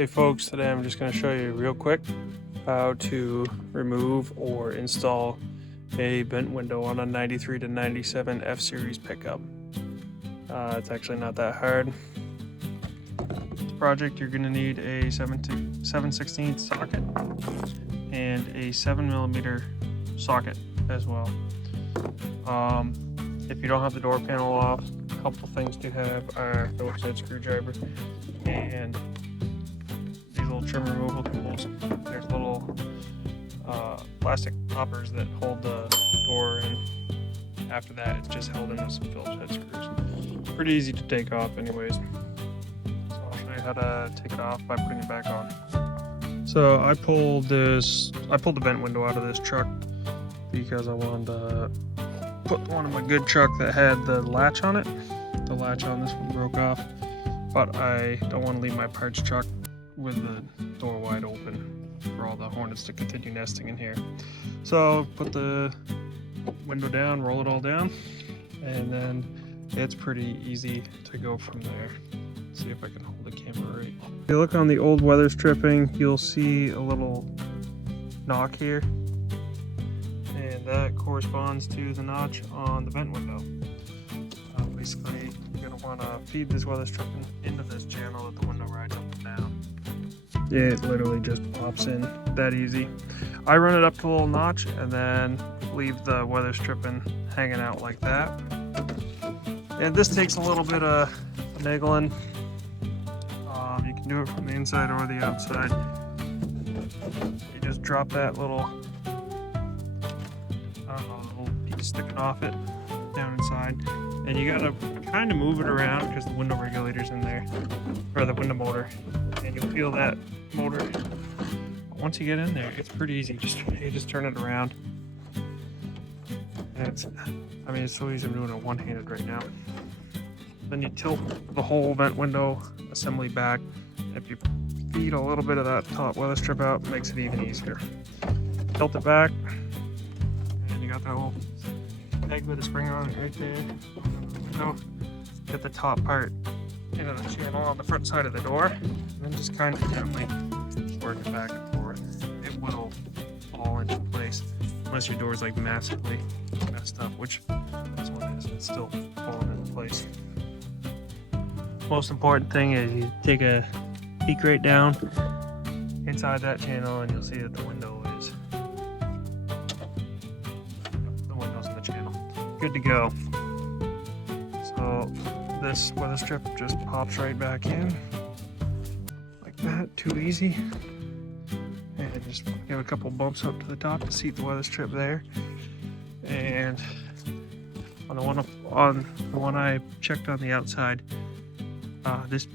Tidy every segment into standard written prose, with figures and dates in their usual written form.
Hey folks, today I'm just going to show you real quick how to remove or install a bent window on a 93 to 97 F-Series pickup. It's actually not that hard. The project, you're going to need a 7/16 socket and a 7mm socket as well. If you don't have the door panel off, a couple things to have are a Phillips head screwdriver and little trim removal tools. There's little plastic poppers that hold the door, and after that it's just held in with some Phillips head screws. Pretty easy to take off anyways. So I'll show you how to take it off by putting it back on. So I pulled the vent window out of this truck because I wanted to put one in my good truck that had the latch on it. The latch on this one broke off, but I don't want to leave my parts truck with the door wide open for all the hornets to continue nesting in here. So put the window down, roll it all down, and then it's pretty easy to go from there. Let's see if I can hold the camera right. If you look on the old weather stripping, you'll see a little knock here, and that corresponds to the notch on the vent window. Basically, you're going to want to feed this weather stripping into this channel that the window rides up and down. It literally just pops in that easy. I run it up to a little notch and then leave the weather stripping hanging out like that. And this takes a little bit of finagling. You can do it from the inside or the outside. You just drop that little piece sticking off it down inside, and you gotta kind of move it around because the window regulator's in there, or the window motor, and you'll feel that motor. But once you get in there, it's pretty easy. You just turn it around, and it's so easy. I'm doing it one-handed right now. Then you tilt the whole vent window assembly back. If you feed a little bit of that top weather strip out, it makes it even easier. Tilt it back, and you got that little peg with a spring on it right there. So get the top part into the channel on the front side of the door, and then just kind of gently work it back and forth. It will fall into place unless your door is like massively messed up, which this one is. It's still falling into place. Most important thing is you take a peek right down inside that channel, and you'll see that the window is in the channel. Good to go. So this weather strip just pops right back in like that. Too easy. And just give a couple bumps up to the top to seat the weather strip there. And on the one I checked on the outside, this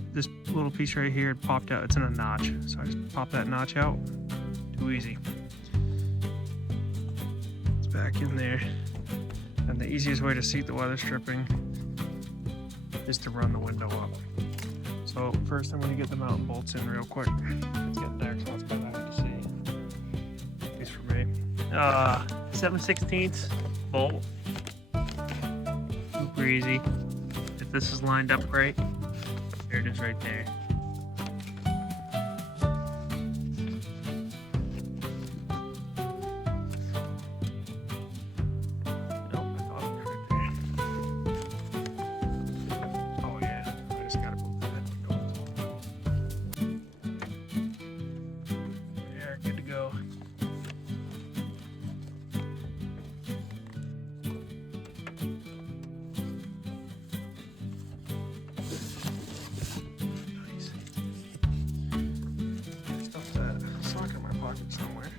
little piece right here popped out. It's in a notch, so I just pop that notch out. Too easy. It's back in there. And the easiest way to seat the weather stripping is to run the window up. So first I'm going to get the mounting bolts in real quick. It's getting dark, so it's kind of hard to see. At least for me. 7/16 bolt. Super easy. If this is lined up right, there it is right there. Somewhere.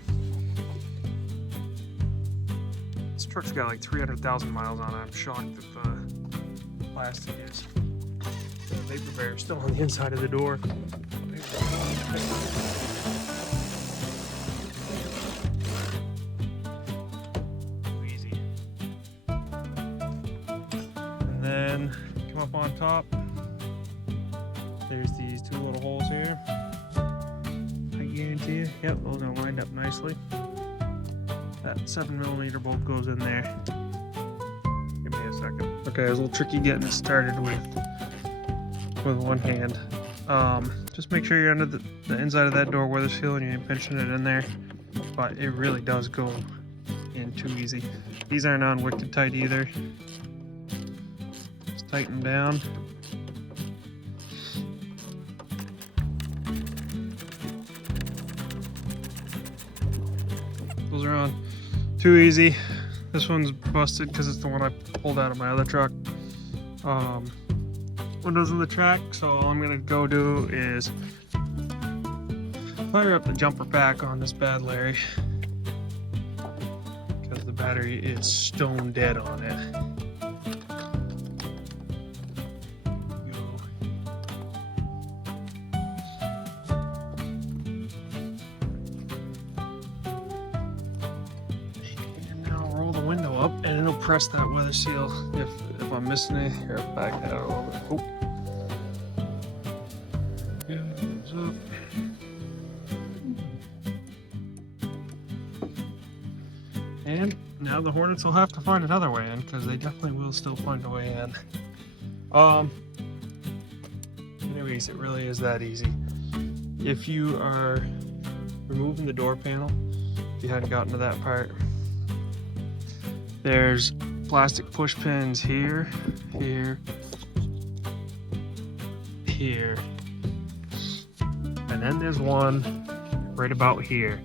This truck's got like 300,000 miles on it. I'm shocked that the plastic is. The vapor barrier is still on the inside of the door. Easy. And then come up on top. There's these two little holes here. Guarantee you. Yep, those are lined up nicely. That 7mm bolt goes in there. Give me a second. Okay, it was a little tricky getting it started with one hand. Just make sure you're under the inside of that door weather seal and you ain't pinching it in there. But it really does go in too easy. These aren't on wicked tight either. Just tighten them down. Those are on too easy. This one's busted because it's the one I pulled out of my other truck. Windows in the track, so all I'm gonna go do is fire up the jumper pack on this bad Larry because the battery is stone dead on it. And now roll the window up and it'll press that weather seal if I'm missing it. Here, back that a little bit. Oh. Goes up. And now the Hornets will have to find another way in because they definitely will still find a way in. Anyways, it really is that easy. If you are removing the door panel, if you hadn't gotten to that part, there's plastic push pins here, here, here, and then there's one right about here,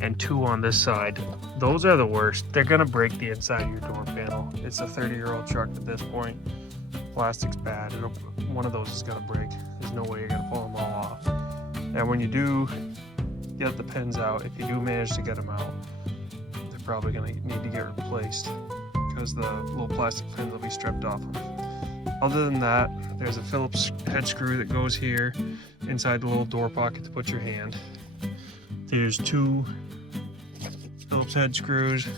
and two on this side. Those are the worst. They're gonna break the inside of your door panel. It's a 30-year-old truck at this point. Plastic's bad. One of those is gonna break. There's no way you're gonna pull them all off. And when you do get the pins out, if you do manage to get them out, they're probably gonna need to get replaced because the little plastic pins will be stripped off them. Other than that, there's a Phillips head screw that goes here inside the little door pocket to put your hand. There's two Phillips head screws,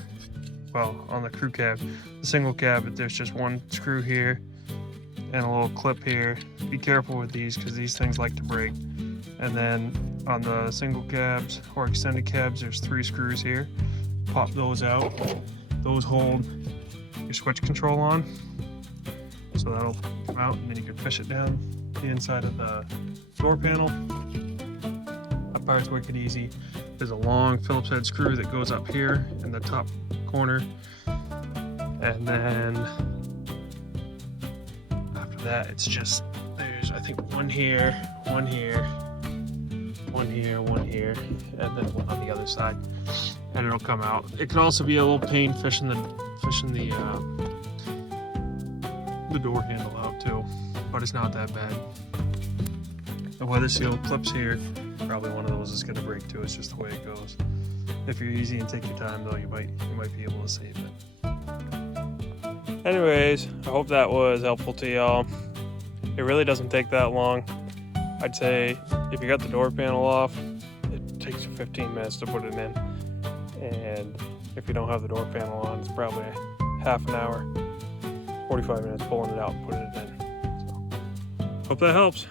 well, on the crew cab. The single cab, there's just one screw here and a little clip here. Be careful with these because these things like to break. And then on the single cabs or extended cabs, there's 3 screws here. Pop those out. Those hold your switch control on. So that'll come out and then you can fish it down the inside of the door panel. That part's wicked easy. There's a long Phillips head screw that goes up here in the top corner. And then after that, it's just, there's I think one here, one here, one here, one here, and then one on the other side. And it'll come out. It can also be a little pain fishing the door handle out too, but it's not that bad. The weather seal clips here. Probably one of those is going to break too. It's just the way it goes. If you're easy and take your time though, you might be able to save it. Anyways, I hope that was helpful to y'all. It really doesn't take that long. I'd say if you got the door panel off, it takes 15 minutes to put it in. And if you don't have the door panel on, it's probably half an hour, 45 minutes pulling it out and putting it in. So, hope that helps.